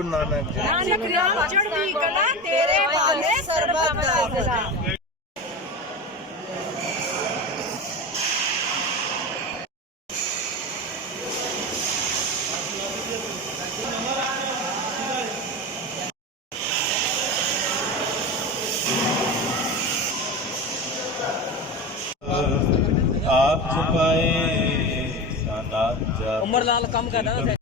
ਗੁਰੂ ਨਾਨਕ ਜੀ। ਨਾਨਕ ਨਾਮ ਚੜ੍ਹਦੀ ਕਲਾ ਤੇਰੇ ਬਾਣੇ ਸਰਬੱਤ ਦਾ ਭਲਾ। आप छुपाए सनात जा उमर लाल कम करना ना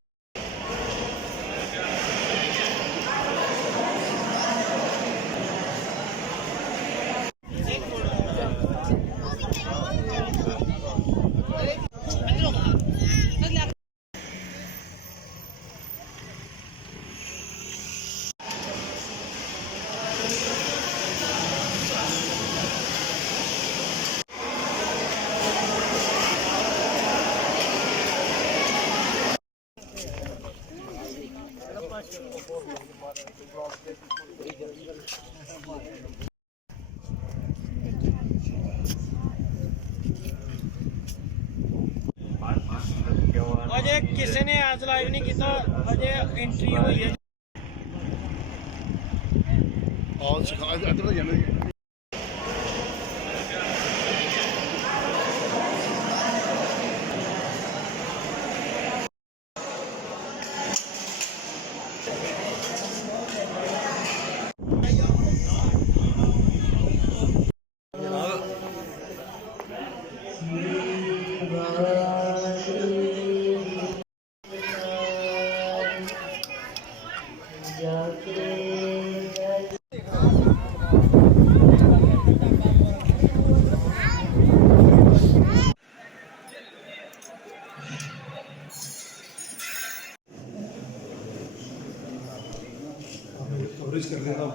अजय किसी ने आज लाइव नहीं किया अजय एंट्री हुई है कर देता हूँ।